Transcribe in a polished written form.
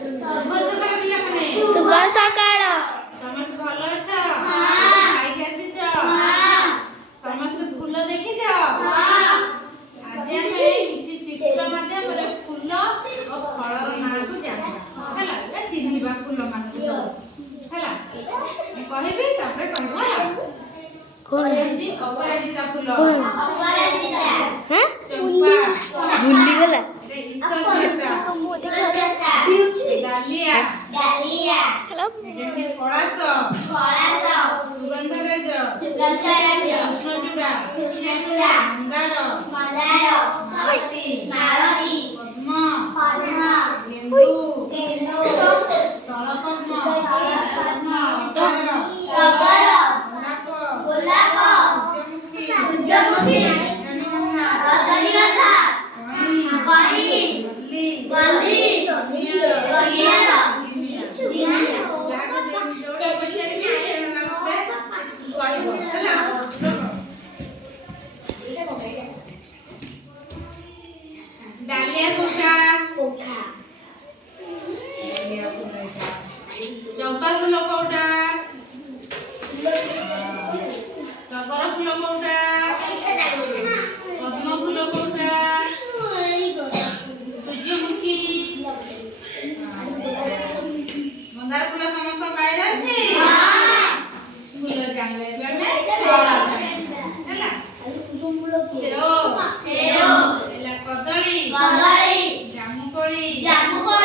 शुभ सकाळ समस्त भल अछ खाई आसीच समस्त फूल देखी आज आम किसी चित्र माध्यम फूल और फल ना को जाना चिन्हवा फूल मान कहबी अपराजिता फूल भूली गला डालिया हेलो पलाश सुगंधराज कृष्णचूड़ा मंदार मालती पद्म गेंडू स्थलपद्म गोलाप सूर्यमुखी रजनीगंधा मल्ली डालिया कोठा चंपा फूल कोठा टगर फूल कोठा पद्म फूल कोठा सूर्यमुखी मंदार फूल समस्त बाहर अछि फूल जानले हैला सेओ कदली जामुकोली